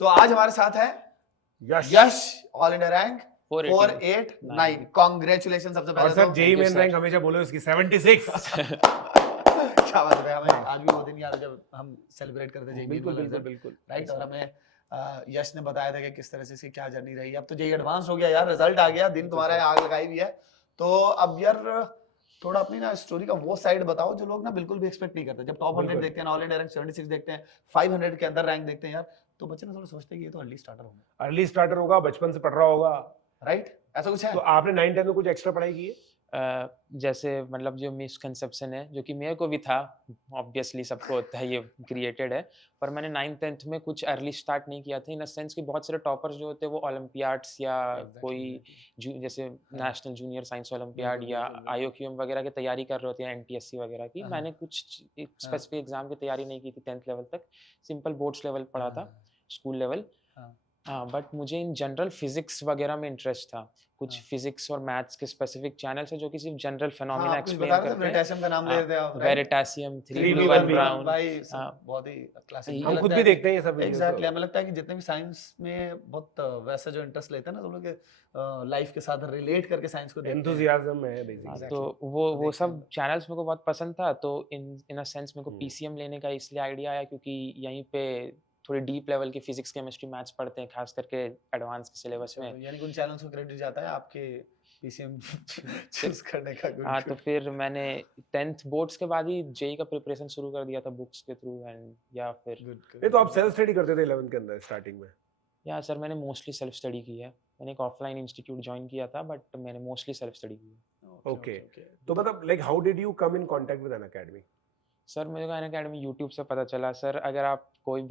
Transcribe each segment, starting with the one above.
तो आज हमारे साथ है यश, ऑल इंडिया रैंक 489। कांग्रेचुलेशन सबसे पहले। और सर जेई मेन रैंक हमेशा बोलो इसकी 76। क्या बात है, हमें आज भी वो दिन याद है जब हम सेलिब्रेट करते जेई मेन वाला रिजल्ट, बिल्कुल राइट। और हमें यश ने बताया था कि किस तरह से इसकी क्या जर्नी रही। अब तो जेई एडवांस हो गया यार, रिजल्ट आ गया, दिन तुम्हारा आग लगाई भी है। तो अब यार थोड़ा अपनी ना स्टोरी का वो साइड बताओ जो लोग ना बिल्कुल भी एक्सपेक्ट नहीं करते। जब टॉप 100 देखते हैं, ऑल इंडिया रैंक 76 देखते हैं, 500 के अंदर रैंक देखते हैं यार, तो बच्चे ना थोड़ा सोचते हैं कि ये तो अर्ली स्टार्टर होगा, अर्ली स्टार्टर होगा, बचपन से पढ़ रहा होगा, राइट? ऐसा कुछ है? तो आपने 9-10 में कुछ एक्स्ट्रा पढ़ाई की है? जैसे मतलब जो मिसकंसेप्शन है जो कि मेरे को भी था, ऑब्वियसली सबको होता है, ये क्रिएटेड है, पर मैंने 9th-10th में कुछ अर्ली स्टार्ट नहीं किया था, इन अ सेंस कि बहुत सारे टॉपर्स जो होते हैं वो ओलंपियाड्स या कोई जैसे नेशनल जूनियर साइंस ओलंपियाड या IOQM वगैरह की तैयारी कर रहे होते हैं, NTSC वगैरह की। मैंने कुछ स्पेसिफिक एग्जाम की तैयारी नहीं की थी 10th लेवल तक, सिंपल बोर्ड्स लेवल पढ़ा था, स्कूल लेवल। हाँ, बट मुझे इन जनरल फिजिक्स वगैरह में इंटरेस्ट था। कुछ फिजिक्स और मैथ्स के स्पेसिफिक चैनल्स हैं जो कि सिर्फ जनरल फिनोमेना एक्सप्लेन करते हैं। वेरिटासियम का नाम ले रहे थे आप, वेरिटासियम, 3 blue 1 brown, भाई बहुत ही क्लासिक। हम खुद भी देखते हैं ये सब वीडियोस। एग्जैक्टली, हमें लगता है कि जितने भी साइंस में बहुत वैसा जो इंटरेस्ट लेते हैं ना, तो लोग लाइफ के साथ रिलेट करके साइंस को देखते हैं, एंथुसियाज्म है बेसिकली। तो वो सब चैनल्स मेरे को बहुत पसंद था। तो इन अ सेंस मेरे को PCM लेने का इसलिए आइडिया आया क्योंकि यहीं पे थोड़ी डीप लेवल की फिजिक्स केमिस्ट्री मैथ्स पढ़ते हैं, खास करके एडवांस के सिलेबस में। यानी उन चैनल्स को क्रेडिट जाता है आपके PCM चूज करने का। हाँ, तो फिर मैंने 10th बोर्ड्स के बाद ही जेई का प्रिपरेशन शुरू कर दिया था बुक्स के थ्रू एंड या फिर ये तो आप सेल्फ स्टडी करते थे 11th के अंदर स्टार्टिंग में? या सर मैंने मोस्टली सेल्फ स्टडी की है। मैंने एक ऑफलाइन इंस्टीट्यूट ज्वाइन किया था बट मैंने मोस्टली सेल्फ स्टडी की है। ओके, तो मतलब like how did you come in contact with Unacademy? Sir मुझे अन अकेडमी यूट्यूब से पता चला। सर अगर आप कोई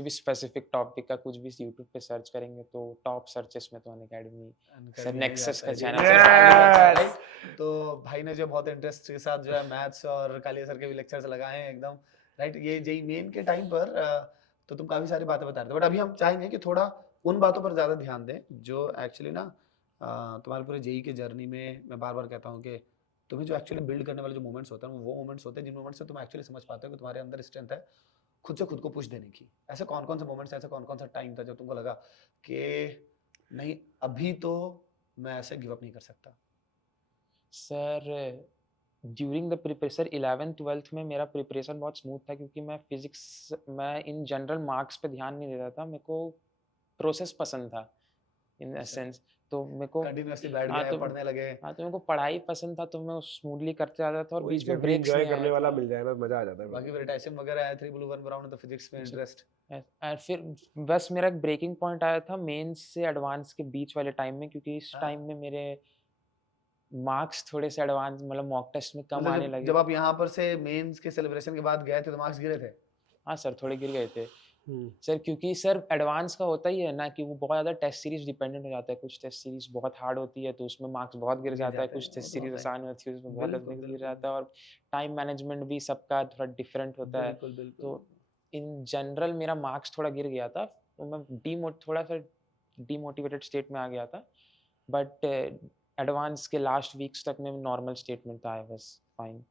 भी स्पेसिफिक टॉपिक का कुछ भी यूट्यूब पे सर्च करेंगे तो टॉप सर्चेस में तो अन अकेडमी, सर नेक्सस का चैनल। तो भाई ने जो बहुत इंटरेस्ट के साथ जो है मैथ्स और कालिया सर के भी लेक्चर्स लगाए हैं एकदम, राइट। ये जेई मेन के टाइम पर तो तुम काफी सारी बातें बता रहे थे, बट अभी हम चाहेंगे कि थोड़ा उन बातों पर ज्यादा ध्यान दें जो एक्चुअली ना तुम्हारे पूरे जेई के जर्नी में, मैं बार बार कहता हूँ कि तुम्हें जो एक्चुअली बिल्ड करने वाले जो मोमेंट्स होते हैं वो मोमेंट्स होते हैं जिन मोमेंट्स से तुम एक्चुअली समझ पाते हो कि तुम्हारे अंदर स्ट्रेंथ है खुद से खुद को पुश देने की। ऐसे कौन कौन से मोमेंट्स, ऐसे कौन कौन सा टाइम था जब तुमको लगा कि नहीं अभी तो मैं ऐसे गिव अप नहीं कर सकता? Sir during the preparation 11th-12th में मेरा प्रिपरेशन बहुत स्मूथ था क्योंकि मैं इन जनरल मार्क्स पे ध्यान नहीं देता था। मेरे को प्रोसेस पसंद था इन अ सेंस, तो मेरे को कंटिन्यूअसली बैठ गए, पढ़ने लगे। हाँ, तो मेरे को पढ़ाई पसंद था तो मैं स्मूथली करते जाता था और बीच में ब्रेक्स एंजॉय करने वाला मिल जाए ना, मजा आ जाता है। बाकी वेरिटासियम वगैरह है, 3 blue 1 brown, तो फिजिक्स में इंटरेस्ट। और फिर बस मेरा एक ब्रेकिंग पॉइंट आया था मेंस से एडवांस के बीच वाले टाइम में, क्योंकि इस टाइम में मेरे मार्क्स थोड़े से एडवांस मतलब मॉक टेस्ट में कम आने लगे। जब आप यहाँ पर से मेंस के सेलिब्रेशन के बाद गए थे तो मार्क्स गिरे थे? हाँ सर, थोड़े गिर गए थे सर, क्योंकि सर एडवांस का होता ही है ना कि वो बहुत ज़्यादा टेस्ट सीरीज डिपेंडेंट हो जाता है। कुछ टेस्ट सीरीज बहुत हार्ड होती है तो उसमें मार्क्स बहुत गिर जाता है, कुछ टेस्ट सीरीज आसान होती है उसमें बहुत अधिक गिर जाता है, और टाइम मैनेजमेंट भी सबका थोड़ा डिफरेंट होता है। तो इन जनरल मेरा मार्क्स थोड़ा गिर गया था, तो मैं थोड़ा सा डीमोटिवेटेड स्टेट में आ गया था, बट एडवांस के लास्ट वीक्स तक में नॉर्मल स्टेट में था, I was fine.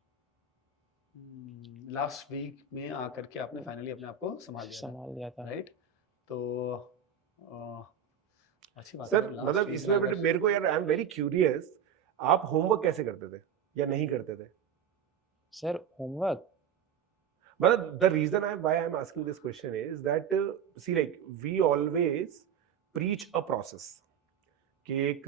Last week में आकर के आपने फाइनली अपने आप को संभाल लिया था, राइट? तो अच्छी बात है सर। मतलब इसमें बट मेरे को यार आई एम वेरी क्यूरियस, आप होमवर्क कैसे करते थे या नहीं करते थे? सर होमवर्क, मतलब the reason why I am asking this question is that see like we always preach a process कि एक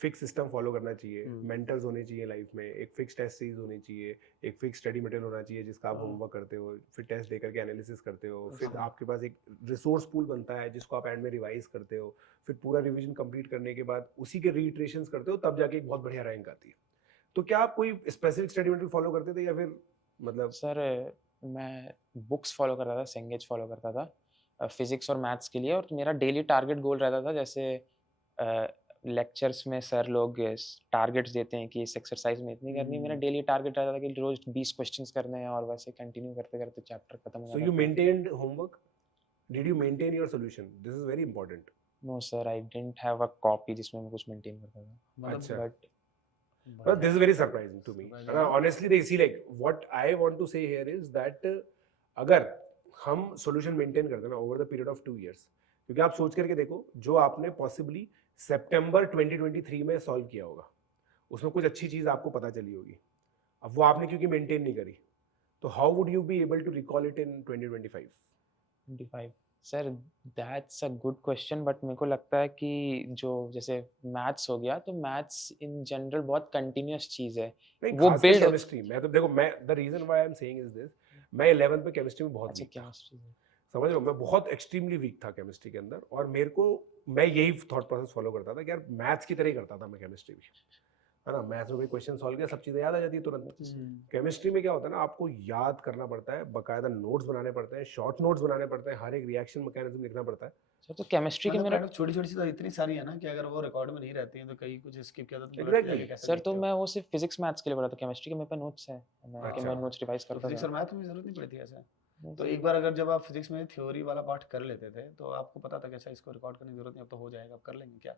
फिक्स सिस्टम फॉलो करना चाहिए, मेंटर्स होने चाहिए लाइफ में, एक फिक्स टेस्ट सीरीज होनी चाहिए, एक फिक्स स्टडी मटेरियल होना चाहिए जिसका आप होमवर्क करते हो, फिर टेस्ट देकर के एनालिसिस करते हो, फिर आपके पास एक रिसोर्स पूल बनता है जिसको आप एंड में रिवाइज करते हो, फिर पूरा रिवीजन कंप्लीट करने के बाद उसी के रीइटरेशंस करते हो, तब जाके एक बहुत बढ़िया रैंक आती है। तो क्या आप कोई स्पेसिफिक स्टडी मटेरियल फॉलो करते थे या फिर मतलब? सर मैं बुक्स फॉलो करता था, सेंगेज फॉलो करता था फिजिक्स और मैथ्स के लिए, और मेरा डेली टारगेट गोल रहता था। जैसे लेक्चर्स में सर लोग टारगेट्स देते हैं कि इस एक्सरसाइज में इतनी करनी है, मेरा डेली टारगेट रहता था कि रोज 20 क्वेश्चंस करने हैं, और वैसे कंटिन्यू करते करते चैप्टर खत्म हो जाता। So you maintained homework? Did you maintain your solution? This is very important. No sir, I didn't have a copy जिसमें मैं कुछ मेंटेन करता था। अच्छा, but this is very surprising to me. Honestly, they see like what I want to say here is that अगर हम solution maintain करते हैं ना over the period of 2 years, क्योंकि आप सोच करके देखो, जो आपने पॉसिबली सितंबर 2023 में सॉल्व किया होगा, उसमें कुछ अच्छी चीज आपको पता चली होगी, अब वो आपने क्योंकि मेंटेन नहीं करी, तो how would you be able to recall it in 2025? 25 sir, that's a good question, but मेरे को लगता है कि जो जैसे मैथ्स हो गया, तो मैथ्स इन जनरल बहुत कंटिन्यूअस चीज है, नहीं, वो खासकर बिल्ड। केमिस्ट्री, मैं तो देखो, मैं the reason why I am saying is this, मैं 11th में केमिस्ट्री में बहुत अच्छा, वीक था, केमिस्ट्री। समझ रहे हो, मैं बहुत एक्सट्रीमली वीक था केमिस्ट्री के अंदर, और मेरे को, मैं यही थॉट प्रोसेस फॉलो करता था कि यार मैथ्स की तरह ही करता था मैं केमिस्ट्री भी, है ना, मैथ्स में कोई क्वेश्चन सॉल्व किया, सब चीजें याद आ जाती है तुरंत। केमिस्ट्री में क्या होता है ना, आपको याद करना पड़ता है, बकायदा नोट्स बनाने पड़ते हैं, शॉर्ट नोट्स बनाने पड़ते हैं, हर एक रिएक्शन मैकेनिज्म लिखना पड़ता है। सर तो केमिस्ट्री के मतलब मेरा, kind of छोटी-छोटी सी तो इतनी सारी है ना कि अगर वो रिकॉर्ड में नहीं रहती हैं तो कहीं कुछ स्किप किया तो तुम उलट के Exactly. जाके कैसे सर देखते तो हो? मैं वो सिर्फ फिजिक्स मैथ्स के लिए पढ़ा था, केमिस्ट्री के मेरे पे नोट्स है, मैं कि अच्छा। मैं नोट्स रिवाइज तो करता फिजिक्स था। और मैथ में जरूरत नहीं पड़ती ऐसा। नहीं तो सर। एक बार अगर जब आप फिजिक्स में थ्योरी वाला पार्ट कर लेते थे तो आपको पता था कि अच्छा इसको रिकॉर्ड करने की जरूरत नहीं, अब तो हो जाएगा, अब कर लेंगे क्या?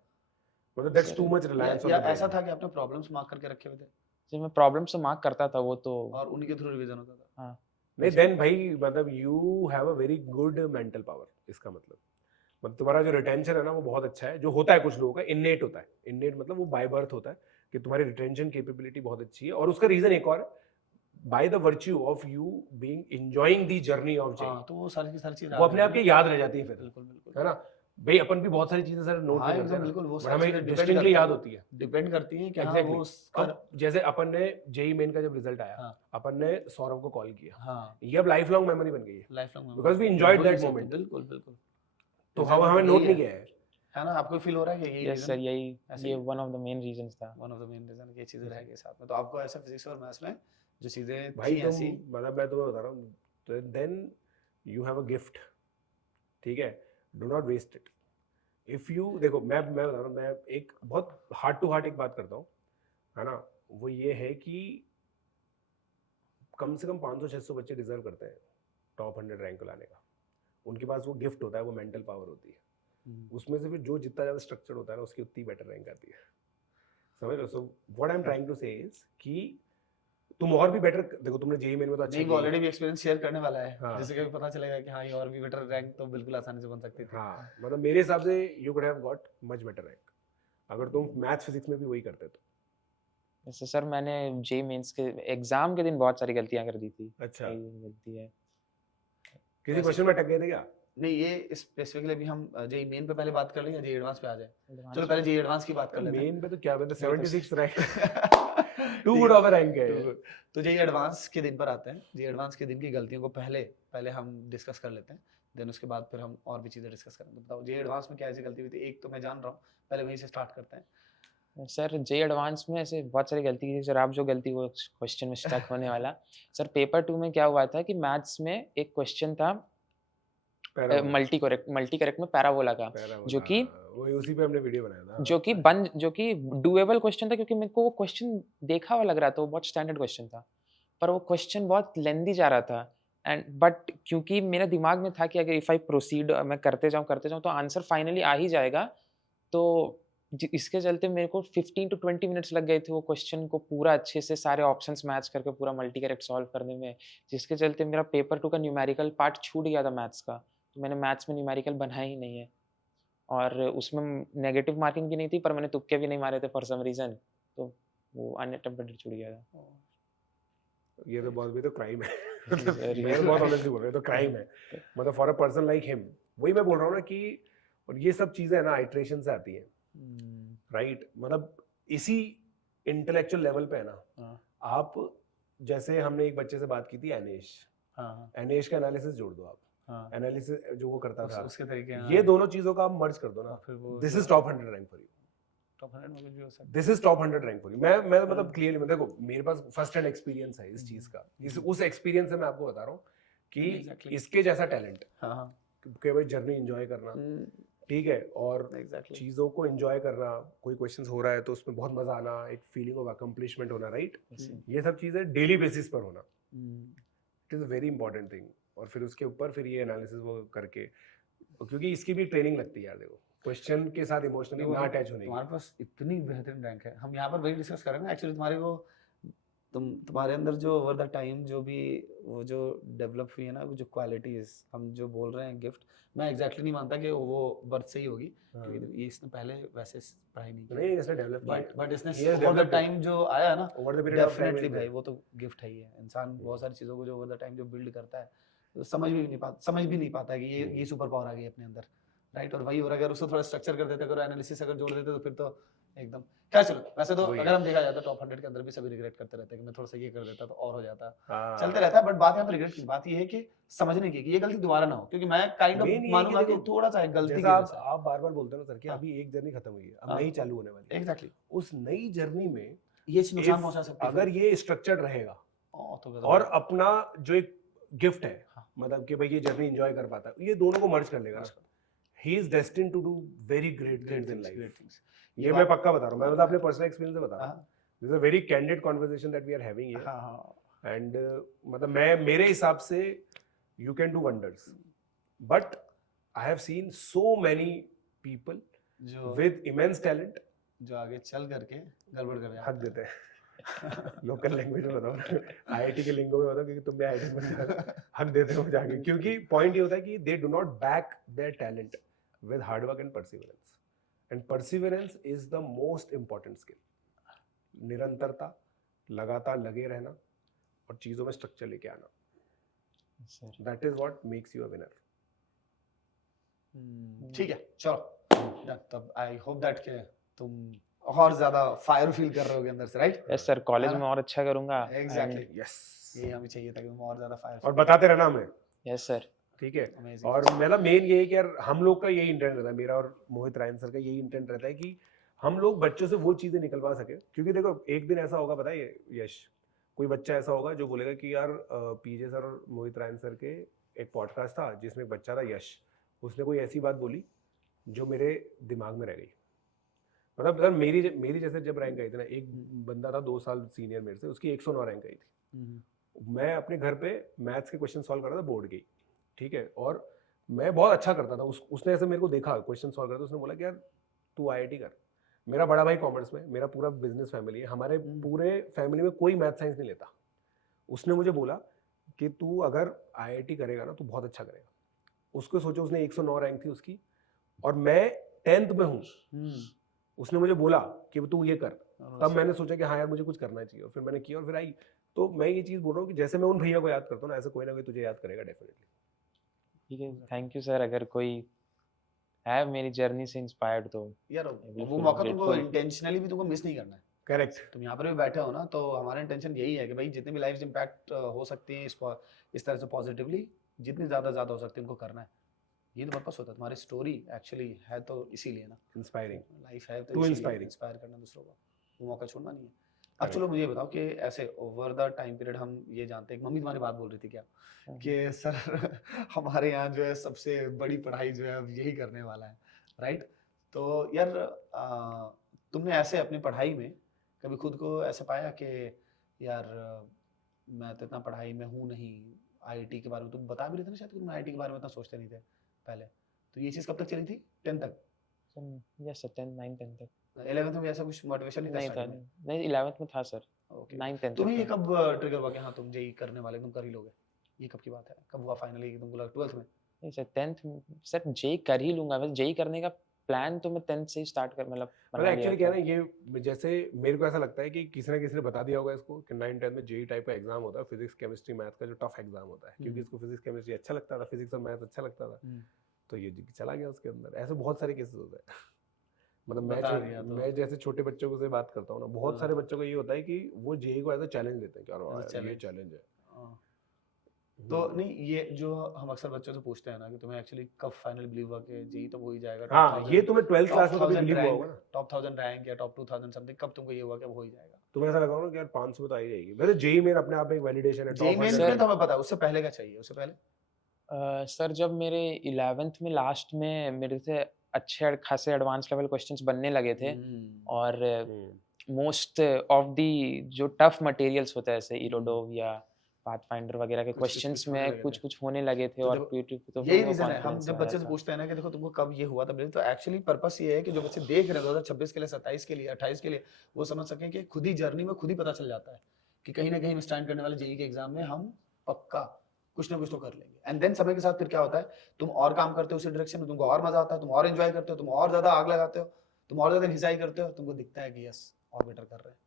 मतलब that's sir too much reliance on या द ऐसा ब्रेन। था कि आपने प्रॉब्लम्स मार्क करके रखे हुए थे सर मैं प्रॉब्लम से मार्क करता था वो तो। और उन्हीं के थ्रू रिवीजन होता था? हाँ नहीं, देन भाई मतलब you have a very good mental power, इसका मतलब तुम्हारा जो रिटेंशन है ना वो बहुत अच्छा है, जो होता है कुछ लोगों का इननेट होता है, इननेट मतलब वो बाय बर्थ होता है कि तुम्हारी रिटेंशन कैपेबिलिटी बहुत अच्छी है, और उसका रीजन एक और है, by the virtue of you being enjoying the journey of JEE, हाँ, तो वो सारी की सारी चीजें वो अपने आप के याद रह जाती है फिर, बिल्कुल बिल्कुल, है ना भाई, अपन भी बहुत सारी चीजें सर नोट हाँ नहीं करते एकदम ना, बिल्कुल, वो बट सारी हमें चीजें डिस्टिंक्टली याद होती है। डिपेंड करती हैं कि हाँ एग्जैक्टली, वो कर, अब जैसे अपन ने जेई मेन का जब रिजल्ट आया, हाँ अपन ने सौरभ को कॉल किया, हाँ ये अब लाइफ लॉन्ग मेमोरी बन गई है, life long because we enjoyed भूल नहीं दैट सकते, मोमेंट, बिल्कुल बिल्कुल। तो Exactly, हमें तो नोट यही नहीं है किया है। ना, आपको फील हो रहा है कि यही यस सर, रीजन, यही ऐसे ये ही one of the main reasons था। One of the main reason कि ये चीजें रह गई साथ में, तो आपको ऐसा फिजिक्स और मैथ्स में जो चीजें भाई थी तुम, ऐसी, मतलब मैं तुम्हें बता रहा हूँ, तो then you have a gift, ठीक है, do not waste it. If you देखो, मैं बता रहा हूँ, मैं एक बहुत हार्ट टू हार्ट एक बात करता हूँ, है ना, वो ये है कि कम से कम 500-600 बच्चे डिजर्व करते हैं टॉप 100 रैंक को लाने का, उनके पास वो गिफ्ट होता है, वो मेंटल पावर होती है, उसमें से फिर जो जितना ज्यादा स्ट्रक्चर होता है ना उसकी उतनी बेटर रैंक आती है, समझ रहे हो? So what I am trying to say is कि तुम और भी बेटर, देखो तुमने जेईई मेन में तो अच्छा नहीं वो किया, ऑलरेडी भी एक्सपीरियंस शेयर करने वाला है, हाँ। जिससे कभी पता चलेगा कि हाँ ये और भी बेटर रैंक तो बिल्कुल आसानी से बन सकती थी। हाँ, मतलब मेरे हिसाब से you could have got much better rank अगर तुम मैथ्स फिजिक्स में भी वही करते तो। जैसे सर मैंने जेई मेंस के एग्जाम के दिन बहुत सारी गलतियां कर दी थी। अच्छा, यही गलती है। किसी क्वेश्चन में टक गए थे क्या? नहीं ये स्पेसिफिकली भी हम जेई मेन पे पहले बात कर लें या जेई एडवांस पे आ जाए? Advance चलो पहले जेई एडवांस की बात कर लेते हैं। मेन पे तो क्या, मैं तो नहीं तो 76 रैंक टू ठीक गुड है, ऑफ अ रैंक है। too good। तो जेई एडवांस के दिन पर आते हैं, जेई एडवांस के दिन की गलतियों को पहले पहले हम डिस्कस कर लेते हैं, देन उसके बाद फिर हम और भी चीजें डिस्कस करेंगे। तो बताओ जेई एडवांस में क्या ऐसी गलती हुई थी? एक तो मैं जान रहा हूँ, पहले वहीं से स्टार्ट करते हैं। सर जेई एडवांस में ऐसे बहुत सारी गलती की, सर आप जो गलती वो क्वेश्चन में स्टक होने वाला। सर पेपर 2 में क्या हुआ था कि मैथ्स में एक क्वेश्चन था मल्टी करेक्ट में पैराबोला का, जो कि वही उसी पे हमने वीडियो बनाया था। जो कि डूएबल क्वेश्चन था, क्योंकि मेरे को वो क्वेश्चन देखा हुआ लग रहा था, वो बहुत स्टैंडर्ड क्वेश्चन था, पर वो क्वेश्चन बहुत लेंदी जा रहा था। एंड बट क्योंकि मेरे दिमाग में था कि अगर इफ आई प्रोसीड, मैं करते जाऊँ तो आंसर फाइनली आ ही जाएगा, तो इसके चलते मेरे को 15 to 20 मिनट्स लग गए थे वो क्वेश्चन को पूरा अच्छे से सारे ऑप्शंस मैच करके पूरा मल्टी करेक्ट सॉल्व करने में, जिसके चलते मेरा पेपर 2 का न्यूमेरिकल पार्ट छूट गया था मैथ्स का, तो मैंने मैथ्स में न्यूमेरिकल बनाया ही नहीं है, और उसमें नेगेटिव मार्किंग भी नहीं थी, पर मैंने तुक्के भी नहीं मारे थे फॉर सम रीजन, तो वो अनअटेम्प्टेड छूट गया था। ये तो बहुत भी तो क्राइम है। Very मैं तो बहुत ऑनेस्टली बोल रहा हूँ, तो क्राइम है, मतलब for a person like him, वही मैं बोल रहा हूँ ना कि, और ये सब चीजें ना आइट्रेशन से आती हैं, राइट, मतलब इसी इंटेलेक्चुअल लेवल पे है ना, हाँ, आप जैसे हमने एक बच्चे से बात की थी एनेश, हाँ, एनेश का एनालिसिस जोड़ दो आप, हाँ, एनालिसिस जो वो करता था, उसके तरीके, हाँ, ये दोनों चीजों का आप मर्ज कर दो ना, और फिर वो दिस जो is top 100 rank for you, top 100 में कुछ भी हो सकता है। This is top 100 rank for you. मैं मतलब क्लियरली, मैं देखो मेरे पास फर्स्ट हैंड एक्सपीरियंस है इस चीज का, इस उस एक्सपीरियंस से मैं आपको बता रहा हूँ कि Exactly. इसके जैसा टैलेंट, हाँ, हाँ, कि भाई जर्नी एंजॉय करना, ठीक है, और एग्जैक्टली, चीजों को एंजॉय करना, कोई क्वेश्चंस हो रहा है तो उसमें बहुत मजा आना, एक फीलिंग ऑफ अकम्प्लिशमेंट होना, राइट, ये सब चीजें डेली बेसिस पर होना, it is a very important thing, और फिर उसके ऊपर फिर ये एनालिसिस वो करके, क्योंकि इसकी भी ट्रेनिंग लगती है यार, देखो क्वेश्चन के साथ इमोशनली ना अटैच होने की। तुम्हारे पास इतनी बेहतरीन रैंक है, हम यहाँ पर वही डिस्कस कर रहे हैं ना एक्चुअली, तुम्हारी वो तुम्हारे अंदर जो ओवर द टाइम जो भी वो जो डेवलप हुई है ना, वो जो क्वालिटीज हम जो बोल रहे हैं गिफ्ट, मैं एग्जैक्टली नहीं मानता कि वो बर्थ से ही होगी, क्योंकि देखो, ये इसने पहले वैसे पढ़ाई नहीं की, नहीं इसने डेवलप बट इसने He has over the developed it. Time जो आया है ना, over the period of time definitely भाई वो तो गिफ्ट है ही है। इंसान बहुत सारी चीज़ों को जो ओवर द टाइम जो बिल्ड करता है, तो समझ भी नहीं पाता कि ये सुपर पावर आ गई अपने अंदर, राइट। और वही, और अगर उसको थोड़ा स्ट्रक्चर कर देते, अगर एनालिसिस अगर जोड़ देते, तो फिर तो एकदम क्या। चलो वैसे तो वही अगर हम देखा जाता टॉप 100 के अंदर भी सभी रिग्रेट करते रहते हैं कि मैं थोड़ा सा ये कर देता तो और हो जाता, चलते हाँ रहता है। बट बात यहाँ पे रिग्रेट की बात ये है कि समझने की कि ये गलती दोबारा ना हो, क्योंकि मैं काइंड ऑफ Main ये है कि मानूंगा कि देखो, थोड़ा सा एक गलती की जैसा वजह से। आप बार-बार बोलते हो ना सर कि हाँ। अभी एक जर्नी खत्म हुई है, अब हाँ। नई चालू होने वाली है। एग्जैक्टली, उस नई जर्नी में ये नुकसान if पहुंचा सकती है अगर ये स्ट्रक्चर्ड रहेगा तो और अपना जो एक गिफ्ट है, हाँ। मतलब कि भाई ये जर्नी एंजॉय कर पाता है, ये दोनों को मर्ज कर लेगा, he is destined to do very great things in life. ये मैं पक्का बता रहा हूँ, मैं मतलब अपने पर्सनल एक्सपीरियंस से बता रहा हूँ। This is a very candid conversation that we are having here, and मतलब मैं मेरे हिसाब से you can do wonders, but I have seen so many people जो विद इमेंस टैलेंट जो आगे चल करके गड़बड़ कर हक देते हैं। लोकल लैंग्वेज में बताओ, आईआईटी के लिंगो में बताओ, क्योंकि तुम भी आईआईटी में हक देते हो जाके, क्योंकि पॉइंट ये होता है कि they do not back their talent with hard work and perseverance, and perseverance is the most important skill. निरंतरता, लगातार लगे रहना और चीजों में स्ट्रक्चर लेके आना, that is what makes you a winner. ठीक है, चलो तब आई होप दैट के तुम और ज्यादा फायर फील कर रहे होगे अंदर से, राइट? यस सर, कॉलेज हाँ। में और अच्छा करूंगा। एग्जैक्टली, यस, ये हमें चाहिए था कि तुम और ज्यादा फायर और बताते रहना हमें, यस सर। ठीक है। अमेजिंग। और मेरा मेन ये है कि यार हम लोग का यही इंटेंट रहता है, मेरा और मोहित रायन सर का यही इंटेंट रहता है कि हम लोग बच्चों से वो चीजें निकलवा सके, क्योंकि देखो एक दिन ऐसा होगा, पता है यश, कोई बच्चा ऐसा होगा जो बोलेगा कि यार पीजे सर और मोहित रायन सर के एक पॉडकास्ट था जिसमें एक बच्चा था यश, उसने कोई ऐसी बात बोली जो मेरे दिमाग में रह गई। मतलब सर मेरी जैसे जब रैंक आई थी ना, एक बंदा था 2 साल सीनियर मेरे से, उसकी 109 रैंक आई थी। मैं अपने घर पे मैथ्स के क्वेश्चन सॉल्व कर रहा था बोर्ड के, ठीक है, और मैं बहुत अच्छा करता था। उसने ऐसे मेरे को देखा क्वेश्चन सॉल्व करता, उसने बोला कि यार तू आईआईटी कर। मेरा बड़ा भाई कॉमर्स में, मेरा पूरा बिजनेस फैमिली है, हमारे पूरे फैमिली में कोई मैथ साइंस नहीं लेता। उसने मुझे बोला कि तू अगर आईआईटी करेगा ना तो बहुत अच्छा करेगा। उसको सोचो, उसने 109 रैंक थी उसकी, और मैं 10th में हूँ। उसने मुझे बोला कि तू ये कर, तब मैंने सोचा कि हाँ यार मुझे कुछ करना चाहिए, और फिर मैंने किया और फिर आई। तो मैं ये चीज़ बोल रहा हूँ कि जैसे मैं उन भैया को याद करता हूँ ना, ऐसे कोई ना कोई तुझे याद करेगा डेफिनेटली। ठीक है, थैंक यू सर। अगर कोई है मेरी जर्नी से इंस्पायर्ड तो यार will वो feel मौका तुमको grateful. इंटेंशनली भी तुमको मिस नहीं करना है। करेक्ट। तुम यहाँ पर भी बैठे हो ना, तो हमारा इंटेंशन यही है कि भाई जितनी भी लाइफ इम्पैक्ट हो सकती है इस तरह से पॉजिटिवली, जितनी ज़्यादा हो सकती है उनको करना है। ये तो पर्पस होता है। तुम्हारी स्टोरी एक्चुअली है तो इसीलिए ना, इंस्पायरिंग लाइफ है तो Too इसीलिए inspiring. इंस्पायर करना दूसरों को, वो मौका छोड़ना नहीं है। अब चलो मुझे ये बताओ कि ऐसे ओवर द टाइम पीरियड हम ये जानते हैं, मम्मी तुम्हारी बात बोल रही थी क्या कि सर हमारे यहाँ जो है सबसे बड़ी पढ़ाई जो है अब यही करने वाला है, राइट? तो यार तुमने ऐसे अपनी पढ़ाई में कभी खुद को ऐसे पाया कि यार मैं तो इतना पढ़ाई में हूँ नहीं, आईआईटी के बारे में तुम बता भी रहे थे ना शायद, तुम आईआईटी के बारे में इतना सोचते नहीं थे पहले, तो ये चीज़ कब तक चली थी? 10th तक? यस सर, 10 9 10 तक 11th में ऐसा कुछ मोटिवेशन नहीं था। starting में? नहीं, 11th में था सर। ओके, 9 10 तुम्हें ये तक कब ट्रिगर हुआ कि हाँ तुम जेई करने वाले, तुम कर ही लोगे? ये कब की बात है? कब हुआ फाइनली कि तुमको लगा 12th में? नहीं सर, 10th में सर जेई कर ही लूंगा। बस जेई करने का प्लान तो मैं 10th से ही स्टार्ट कर मतलब बना लिया एक्चुअली क्या था। है ना, ये जैसे मेरे को ऐसा लगता है कि किसी ना किसी ने बता दिया होगा इसको कि 9 10 में जेई टाइप का एग्जाम होता है, फिजिक्स केमिस्ट्री मैथ का जो टफ एग्जाम होता है, क्योंकि इसको फिजिक्स केमिस्ट्री अच्छा लगता था, फिजिक्स और मैथ अच्छा लगता था, तो ये चला गया उसके अंदर। ऐसे बहुत सारे केसेस होते हैं। मतलब बता दिया तो। मैं जैसे छोटे बच्चों को से बात करता हूँ ना, बहुत सारे बच्चों को ये होता है कि वो जेई को एज अ चैलेंज लेते हैं कि यार ये चैलेंज है। तो नहीं, ये जो हम अक्सर बच्चों से पूछते हैं ना कि तुम्हें एक्चुअली कब फाइनल बिलीव हुआ कि जेई तो हो ही जाएगा? हाँ, ये तुम्हें 12th क्लास में कभी बिलीव हुआ होगा ना, टॉप 1000 रैंक या टॉप 2000 समथिंग, कब तुमको ये हुआ कि वो हो ही जाएगा? तुम्हें ऐसा लगा होगा कि यार 500 में तो आ ही जाएगी। वैसे जेई मेन अपने आप में एक वैलिडेशन है। जेई टॉप मेन 100 में तो हमें पता है, उससे पहले क्या चाहिए? उससे पहले सर जब मेरे 11th में लास्ट में मेरे से अच्छे खासे एडवांस लेवल क्वेश्चंस बनने लगे थे, और मोस्ट ऑफ दी जो टफ मटेरियल्स होता है जैसे इरोडोव या पाथफाइंडर वगैरह के कुछ क्वेश्चंस होने में लगे कुछ थे। कुछ होने लगे थे, तो और जब तो यही फिर वो रीजन है, हम कॉन्फिडेंस जब आया बच्चे से था। पूछते हैं ना कि देखो तुमको कब ये हुआ था, तो एक्चुअली पर्पस ये है कि जो बच्चे देख रहे हैं 2026 के लिए, 27 के लिए, 28 के लिए, वो समझ सकें कि खुद ही जर्नी में खुद ही पता चल जाता है कि कहीं ना कहीं स्टैंड करने वाले जेई के एग्जाम में हम पक्का कुछ ना कुछ तो कर लेंगे, एंड देन समय के साथ फिर क्या होता है, तुम और काम करते हो उसी डायरेक्शन में, तुमको और मजा आता है, तुम और एंजॉय करते हो, तुम और ज्यादा आग लगाते हो, तुम और ज्यादा घिसाई करते हो, तुमको दिखता है कि यस और बेटर कर रहे हैं,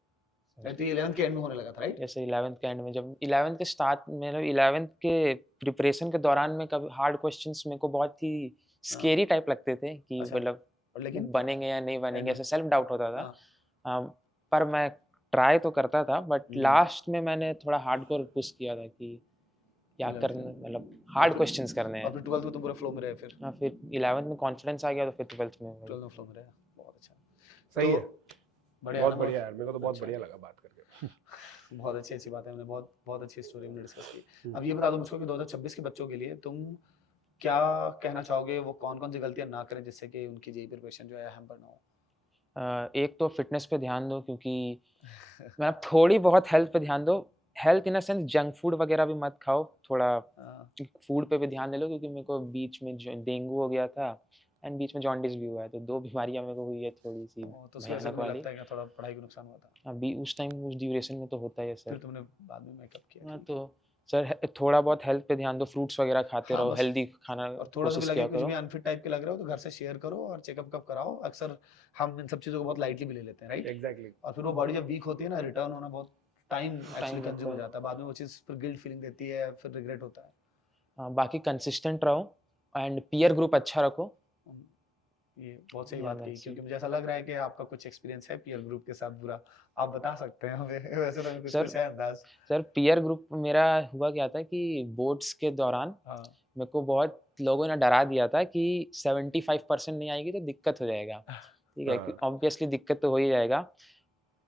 राइट? तो 11th के एंड में होने लगा था, राइट? जैसे 11th के एंड में, जब 11th के स्टार्ट में, मतलब 11th के प्रिपरेशन के दौरान में कभी हार्ड क्वेश्चंस मेरे को बहुत ही स्केरी टाइप लगते थे कि अच्छा, मतलब और लेकिन बनेंगे या नहीं बनेंगे, end ऐसे सेल्फ डाउट होता था। हाँ, पर मैं ट्राई तो करता था, बट हम्म। लास्ट में मैंने थोड़ा हार्डकोर पुश किया था कि क्या 11th करना, में। मतलब हार्ड क्वेश्चंस करने और हैं। फिर 12th में तुम पूरा फ्लो में रहे, फिर हाँ, फिर 11th में कॉन्फिडेंस आ गया, तो फिर 12th में वही। 12th में फ्लो में रहे, बहुत अच्छा, सही तो है, बढ़िया बहुत ना, बढ़िया यार, मेरे को तो बहुत अच्छा। बढ़िया लगा बात करके। बहुत अच्छी बात है, हमने बहुत बहुत अच्छी स्टोरी हमने डिस्कस की। हम्म। अब ये बता दो मुझको कि 2026 के बच्चों के लिए तुम क्या कहना चाहोगे, वो कौन कौन सी गलतियां ना करें जिससे कि उनकी जेई प्रिपरेशन जो है हैम्पर ना हो? एक तो फिटनेस पे ध्यान दो, क्योंकि मतलब थोड़ी बहुत हेल्थ पे ध्यान दो। Health in a sense junk food वगैरह भी मत खाओ, थोड़ा हाँ, फूड पे भी ध्यान दे लो, क्योंकि मेरे को बीच में डेंगू हो गया था एंड बीच में जॉन्डिस भी हुआ है, तो 2 बीमारियां मेरे को हुई है थोड़ी सी तो उसकी वजह से भयानक तुम्हें वाली। लगता है कि थोड़ा पढ़ाई को नुकसान हुआ था, अभी उस टाइम उस ड्यूरेशन में तो होता ही है फिर सर। तुमने बाद में मेकअप किया, हाँ, ठीक है। तो सर थोड़ा बहुत हेल्थ पे ध्यान दो, फ्रूट्स वगैरह खाते हाँ रहो, बस, हेल्दी खाना और थोड़ा सा भी कोशिश लगे किया कुछ करो। भी अनफिट टाइप के लग रहे हो तो घर से शेयर करो और चेकअप कब कराओ। अक्सर हम इन सब चीज़ों को बहुत लाइटली भी ले लेते हैं, राइट? एग्जैक्टली। और फिर वो बॉडी जब वीक होती है ना, रिटर्न होना बहुत टाइम टाइम एक्चुअली लगता कंज्यूम हो है। जाता है, बाद में वो चीज़ फिर गिल्ट फीलिंग देती है, फिर रिग्रेट होता है। बाकी कंसिस्टेंट रहो एंड पीयर ग्रुप अच्छा रखो। ये बहुत सही Yeah, बात कही, that's क्योंकि it. मुझे ऐसा लग रहा है कि आपका कुछ एक्सपीरियंस है पीयर ग्रुप के साथ बुरा, आप बता सकते हैं हमें। वैसे तो हमें कुछ सर कुछ है अंदाज। सर पीयर ग्रुप मेरा हुआ क्या था कि बोर्ड्स के दौरान हाँ, मेरे को बहुत लोगों ने डरा दिया था कि 75% नहीं आएगी तो दिक्कत हो जाएगा। ठीक है, हाँ। ऑब्वियसली दिक्कत तो हो ही जाएगा।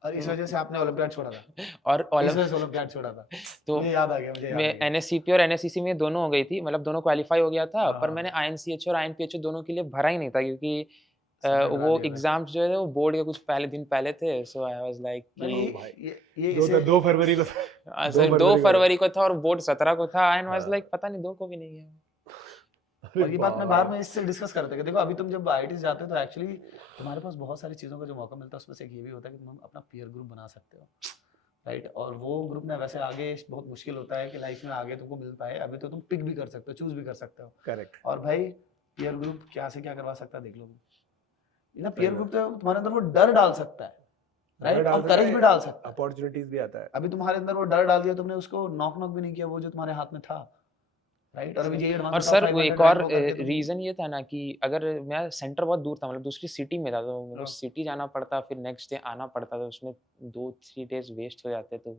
और इस वजह से आपने ओलंपियाड छोड़ा था, और इस वजह से ओलंपियाड छोड़ा था, तो मुझे याद आ गया, मुझे याद मैं आ गया। एनएससीपी और एनएससीसी में दोनों हो गई थी, मतलब दोनों क्वालिफाई हो गया था, पर हाँ, मैंने आईएनसीएच और आईएनपीएचओ दोनों के लिए भरा ही नहीं था, क्योंकि सबने डरा वो दिया था। एग्जाम्स जो है वो बोर्ड के कुछ पहले दिन पहले थे, सो आई वाज लाइक मैंने कि भाई, ये दो इसे 2 फरवरी को 2 सर 2 फरवरी को फरवरी को था और बोर्ड 17 को था, एंड वाज हाँ। लाइक पता नहीं 2 को भी नहीं है। अरे और ये बात मैं बाहर भाई। में इससे डिस्कस करते हैं कि देखो अभी तुम जब आईआईटीज जाते हो तो एक्चुअली तुम्हारे पास बहुत सारी चीज़ों का जो मौका मिलता है, उसमें से एक ये भी होता है कि तुम अपना पीयर ग्रुप बना सकते हो, राइट? और वो ग्रुप ना वैसे आगे बहुत मुश्किल होता है कि लाइफ में आगे तुमको मिल पाए, अभी तो तुम पिक भी कर सकते हो, चूज भी कर सकते हो। करेक्ट। और भाई पीयर ग्रुप क्या से क्या करवा सकता है देख लो, ना सही पीयर बात। ग्रुप तो तुम्हारे अंदर वो डर डाल सकता है, डर राइट? डाल और सकता करेज है, भी डाल सकता है। अपॉर्चुनिटीज भी आता है। अभी तुम्हारे अंदर वो डर डाल दिया, तुमने उसको नॉक भी नहीं किया, वो जो तुम्हारे हाथ में था, राइट? और अभी जेईई एडवांस और में सर टॉप वो 500 एक रैंक और हो करके तुम रीज़न ये था ना कि अगर मेरा सेंटर बहुत दूर था, मतलब दूसरी सिटी में था, तो मेरे को हाँ। सिटी जाना पड़ता, फिर नेक्स्ट डे आना पड़ता, तो उसमें 2-3 डेज़ वेस्ट हो जाते, तो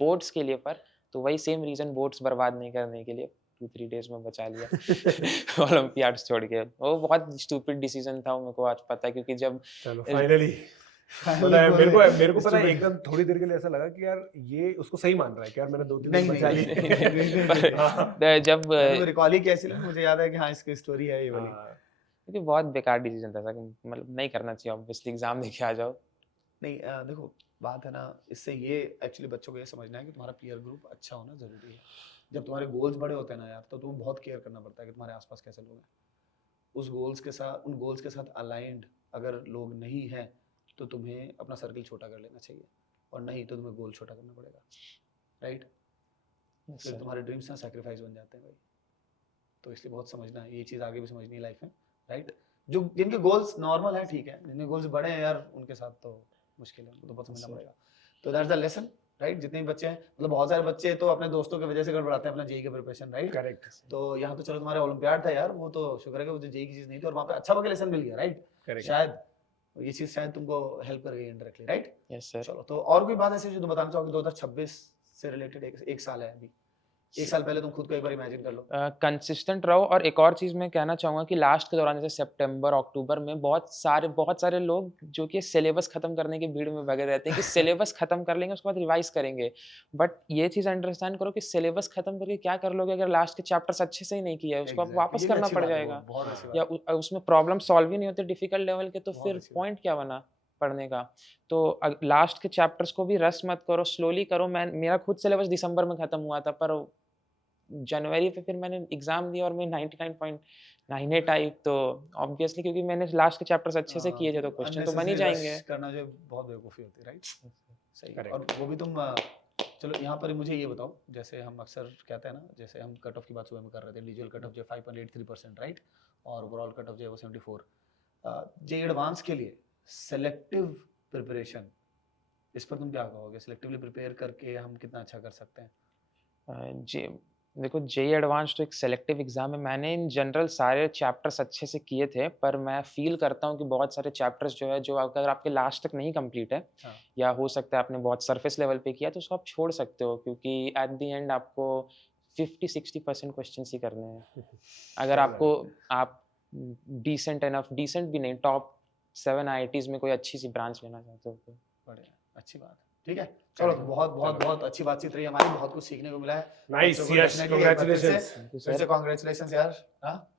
बोर्ड्स के लिए, पर तो वही सेम रीज़न बोर्ड्स बर्बाद नहीं करने के लिए 2-3 डेज़ में बचा लिया ओलंपियाड्स छोड़ के। वो बहुत स्टूपिड डिसीजन था, वो मेरे को आज पता है, क्योंकि जब चलो फाइनली फाइनली पता है बोल मेरे को रहे पता है, stupid। एकदम थोड़ी देर के लिए ऐसा लगा कि यार ये उसको सही मान रहा है कि यार मैंने 2-3 दिन नहीं बचा नहीं ली। नहीं, पर हाँ। जब मैंने वो रिकॉल ही कैसे ली, मुझे याद है कि हाँ इसकी स्टोरी है ये वाली। हाँ, क्योंकि बहुत बेकार डिसीजन था सर, मतलब नहीं करना चाहिए, ऑब्वियसली एग्ज़ाम देके आ जाओ। नहीं देखो बात है ना, इससे ये एक्चुअली बच्चों को ये समझना है कि तुम्हारा पीयर ग्रुप अच्छा होना जरूरी है। जब तुम्हारे गोल्स बड़े होते हैं ना यार, तो तुम्हें बहुत केयर करना पड़ता है कि तुम्हारे आसपास कैसे लोग हैं। उस गोल्स के साथ, उन गोल्स के साथ अलाइंड अगर लोग नहीं हैं तो तुम्हें अपना सर्कल छोटा कर लेना चाहिए, और नहीं तो तुम्हें गोल छोटा करना पड़ेगा, राइट? Yes, फिर sir. तुम्हारे ड्रीम्स ना सैक्रिफाइस बन जाते हैं भाई। तो इसलिए बहुत समझना है, ये चीज़ आगे भी समझनी है लाइफ में, राइट? जो जिनके गोल्स नॉर्मल है ठीक है, जिनके गोल्स बड़े हैं यार उनके साथ तो मुश्किल है, उनको तो बहुत समझना Sir. पड़ेगा। तो दैट्स द लेसन, राइट? जितने भी बच्चे हैं, मतलब बहुत सारे बच्चे तो अपने दोस्तों की वजह से गड़बड़ाते हैं अपना जेईई का प्रिपरेशन, राइट? करेक्ट। तो यहाँ तो चलो तुम्हारे ओलंपियाड था यार, वो तो शुक्र है कि वो जेईई की चीज़ नहीं थी और वहाँ पे अच्छा लेसन मिल गया, राइट? करेक्ट। शायद ये चीज़ शायद तुमको हेल्प कर गई इनडायरेक्टली, राइट? Yes, sir. चलो, तो और कोई बात ऐसी जो तुम बताना चाहोगे 2026 से रिलेटेड? एक साल है अभी, एक साल पहले तुम खुद को एक बार इमेजिन कर लो। कंसिस्टेंट रहो, और एक और चीज़ मैं कहना चाहूँगा कि लास्ट के दौरान जैसे सितंबर अक्टूबर में बहुत सारे लोग जो कि सिलेबस खत्म करने की भीड़ में भगे रहते हैं कि सिलेबस खत्म कर लेंगे उसके बाद रिवाइज करेंगे, बट ये चीज़ अंडरस्टैंड करो कि सिलेबस खत्म करके क्या कर लोगे अगर लास्ट के चैप्टर्स अच्छे से ही नहीं किया है, उसको आप वापस करना पड़ जाएगा, बहुत अच्छी बात या उसमें प्रॉब्लम सॉल्व ही नहीं होते डिफिकल्ट लेवल के, तो बहुत फिर अच्छी बात। पॉइंट क्या बना पढ़ने का। तो लास्ट के चैप्टर्स को भी रस मत करो, स्लोली करो। मेरा खुद सिलेबस दिसंबर में खत्म हुआ था, पर जनवरी पे फिर मैंने एग्जाम दिया और मैं 99.98 आई, तो ऑब्वियसली क्योंकि मैंने लास्ट के चैप्टर्स अच्छे से किए थे, तो क्वेश्चन तो बन ही unnecessary जाएंगे। rush करना जो बहुत बेवकूफ़ी होती है, राइट? सही है। Correct. और वो भी तुम चलो यहाँ पर मुझे ये बताओ, जैसे हम अक्सर कहते हैं ना, जैसे हम कट ऑफ की बात सुबह में कर रहे थे, इंडिविजुअल कट ऑफ जो 5.83%, राइट, और ओवरऑल कट ऑफ जो है वो 74। जे एडवांस के लिए सेलेक्टिव प्रिपरेशन, इस पर तुम क्या कहोगे? सिलेक्टिवली प्रिपेयर करके हम कितना अच्छा कर सकते हैं? जे देखो, जेईई एडवांस तो एक सेलेक्टिव एग्जाम है। मैंने इन जनरल सारे चैप्टर्स अच्छे से किए थे, पर मैं फील करता हूँ कि बहुत सारे चैप्टर्स जो है, जो अगर आपके लास्ट तक नहीं कंप्लीट है, हाँ। या हो सकता है आपने बहुत सरफेस लेवल पे किया, तो उसको आप छोड़ सकते हो, क्योंकि एट द एंड आपको 50-60% क्वेश्चन ही करने हैं। अगर सही आपको बात आप डिसेंट भी नहीं, टॉप 7 आईआईटीज में कोई अच्छी सी ब्रांच लेना चाहते हो तो। बढ़िया, अच्छी बात है। ठीक है, चलो, चलो, बहुत बहुत चलो। बहुत अच्छी बातचीत रही हमारी, बहुत कुछ सीखने को मिला है। नाइस बच्चों को यश, definitely एक बार फिर से- कांग्रेचुलेशंस। थैंक यू फिर से सर। कांग्रेचुलेशंस यार। हाँ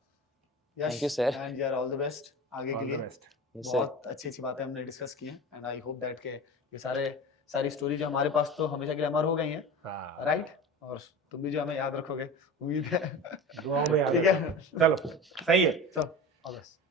यश, Thank you, sir. एंड यार ऑल द बेस्ट आगे के ऑल द लिए। बेस्ट। Yes, sir. बहुत अच्छी अच्छी बातें हमने डिस्कस की हैं, एंड आई होप दैट के ये सारी स्टोरी जो हमारे पास तो हमेशा के लिए अमर हो गई हैं, हाँ, राइट, और तुम भी जो हमें याद रखोगे, उम्मीद है। दुआओं में याद ठीक है, रखना। चलो, सही है। चलो, ऑल द बेस्ट।